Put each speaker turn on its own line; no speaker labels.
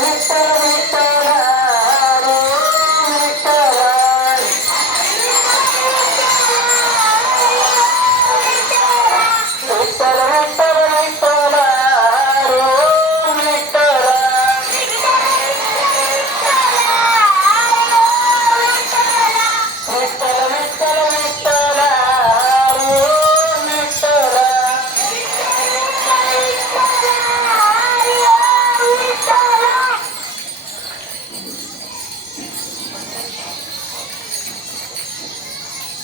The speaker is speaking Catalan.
Alexa.